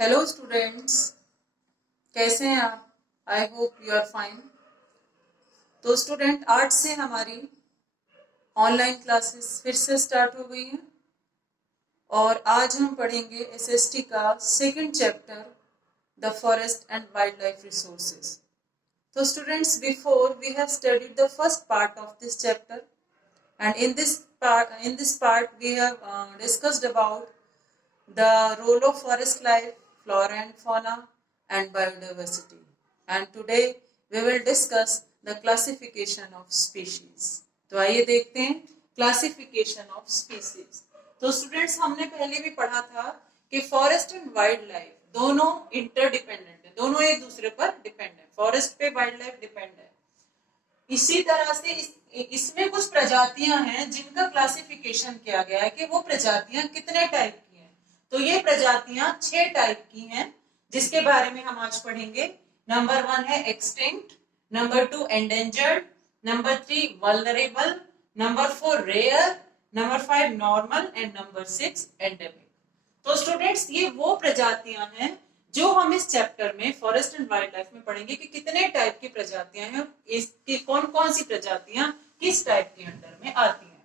Hello students, कैसे हैं आप? I hope you are fine. तो स्टूडेंट, आज से हमारी ऑनलाइन क्लासेस फिर से स्टार्ट हो गई हैं और आज हम पढ़ेंगे एसएसटी का second chapter, the forest and wild life resources. तो students, before we have studied the first part of this chapter and in this part we have discussed about the role of forest life, flora and fauna, and biodiversity. And today we will discuss the classification of species. तो आइए देखते हैं classification of species. तो students, हमने पहले भी पढ़ा था कि फॉरेस्ट एंड वाइल्ड लाइफ दोनों इंटरडिपेंडेंट है, दोनों एक दूसरे पर डिपेंड है। फॉरेस्ट पे वाइल्ड लाइफ डिपेंड है। इसी तरह से इसमें कुछ प्रजातियां हैं जिनका क्लासिफिकेशन किया गया है कि वो प्रजातियां कितने टाइप की हैं। तो ये प्रजातियां 6 टाइप की हैं जिसके बारे में हम आज पढ़ेंगे। नंबर 1 है extinct, number 2 endangered, number 3 vulnerable, number 4 rare, number 5 normal and number 6 endemic. तो स्टूडेंट्स, ये वो प्रजातियां हैं जो हम इस चैप्टर में फॉरेस्ट एंड वाइल्ड लाइफ में पढ़ेंगे कि कितने टाइप की प्रजातियां हैं, इसकी कौन कौन सी प्रजातियां किस टाइप के अंडर में आती हैं।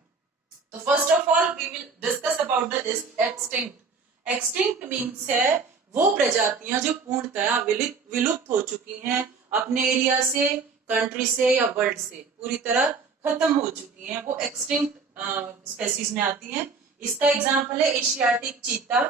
तो first of all we will discuss about the extinct. Extinct means है वो प्रजातियां जो पूर्णतः विलुप्त हो चुकी हैं, अपने एरिया से, कंट्री से या वर्ल्ड से पूरी तरह खत्म हो चुकी हैं, वो एक्सटिंक्ट स्पेसीज में आती हैं। इसका एग्जांपल है Asiatic cheetah,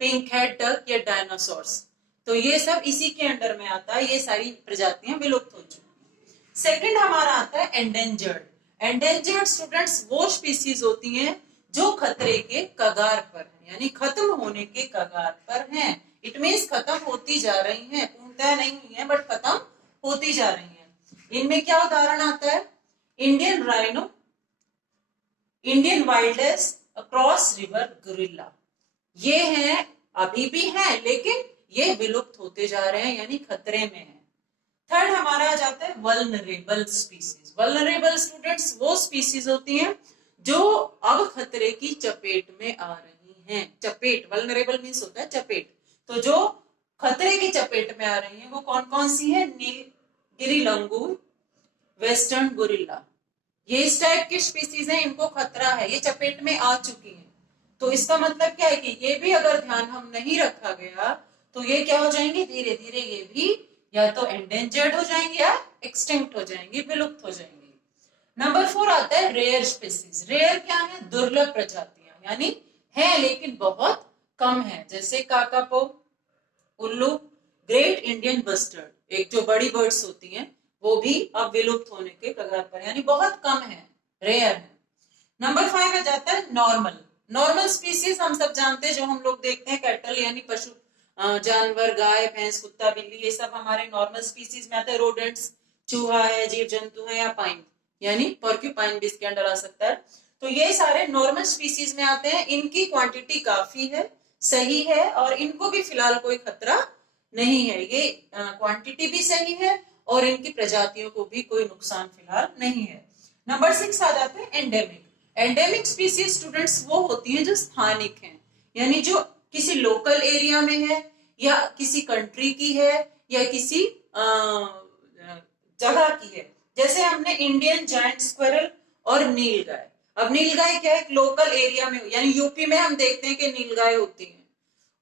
pink head duck या डायनासोर्स। तो ये सब इसी के अंडर में आता है, ये सारी प्रजातियां विलुप्त हो चुकी हैं। सेकंड हमारा आता है एंडेंजर्ड। एंडेंजर्ड स्टूडेंट्स वो स्पीसीज होती हैं जो खतरे के कगार पर हैं, यानी खत्म होने के कगार पर हैं। इट मींस खत्म होती जा रही हैं, पूर्णतः नहीं हुई है बट खत्म होती जा रही हैं। इनमें क्या उदाहरण आता है? Indian rhino, Indian wildest, across river gorilla. ये हैं, अभी भी हैं, लेकिन ये विलुप्त होते जा रहे हैं, यानी खतरे में हैं। थर्ड हमारा आ जाता है वल्नरेबल स्पीसीज। वल्नरेबल स्टूडेंट्स वो स्पीसीज होती हैं जो अब खतरे की चपेट में आ रही हैं। चपेट, वल्नरेबल मींस होता है चपेट। तो जो खतरे की चपेट में आ रही हैं वो कौन कौन सी है? नीलगिरी लंगूर, वेस्टर्न गोरिल्ला, ये इस टाइप की स्पीसीज हैं, इनको खतरा है, ये चपेट में आ चुकी हैं। तो इसका मतलब क्या है कि ये भी अगर ध्यान हम नहीं रखा गया तो ये क्या हो जाएंगे? धीरे धीरे ये भी या तो एंडेंजर्ड हो जाएंगे या एक्सटिंक्ट हो जाएंगे, विलुप्त हो जाएंगे। नंबर 4 आता है रेयर स्पीसीज। रेयर क्या है? दुर्लभ प्रजातियां, यानी है लेकिन बहुत कम है, जैसे काकापो, उल्लू, ग्रेट इंडियन बस्टर्ड, एक जो बड़ी बर्ड्स होती हैं वो भी अब विलुप्त होने के कगार पर, यानी बहुत कम है, रेयर है। नंबर 5 आ जाता है नॉर्मल। नॉर्मल स्पीसीज हम सब जानते हैं, जो हम लोग देखते हैं, कैटल यानी पशु जानवर, गाय, भैंस, कुत्ता, बिल्ली, ये सब हमारे नॉर्मल स्पीसीज में आते हैं। रोडेंट्स, चूहा है, जीव जंतु है, या पाइन यानी पोर्क्यूपाइन भी इसके अंडर आ सकता है। तो ये सारे नॉर्मल स्पीसीज में आते हैं। इनकी क्वांटिटी काफी है, सही है, और इनको भी फिलहाल कोई खतरा नहीं है। ये क्वांटिटी भी सही है और इनकी प्रजातियों को भी कोई नुकसान फिलहाल नहीं है। नंबर 6 आ जाते हैं एंडेमिक। एंडेमिक स्पीसीज स्टूडेंट्स वो होती हैं जो स्थानिक हैं, यानी जो किसी लोकल एरिया में है या किसी कंट्री की है या किसी जगह की है। जैसे हमने इंडियन जायंट स्क्विरल और नीलगाय। अब नीलगाय क्या है? लोकल एरिया में, यानी यूपी में हम देखते हैं कि नीलगाय होती है,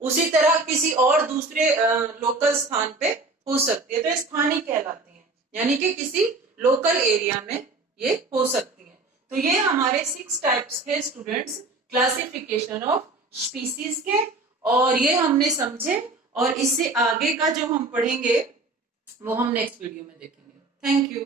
उसी तरह किसी और दूसरे लोकल स्थान पे हो सकती है, तो स्थानिक कहलाती है, यानी कि किसी लोकल एरिया में ये हो सकती है। तो ये हमारे 6 टाइप्स के स्टूडेंट्स क्लासिफिकेशन ऑफ स्पीसीज के, और ये हमने समझे, और इससे आगे का जो हम पढ़ेंगे वो हम नेक्स्ट वीडियो में देखेंगे। Thank you.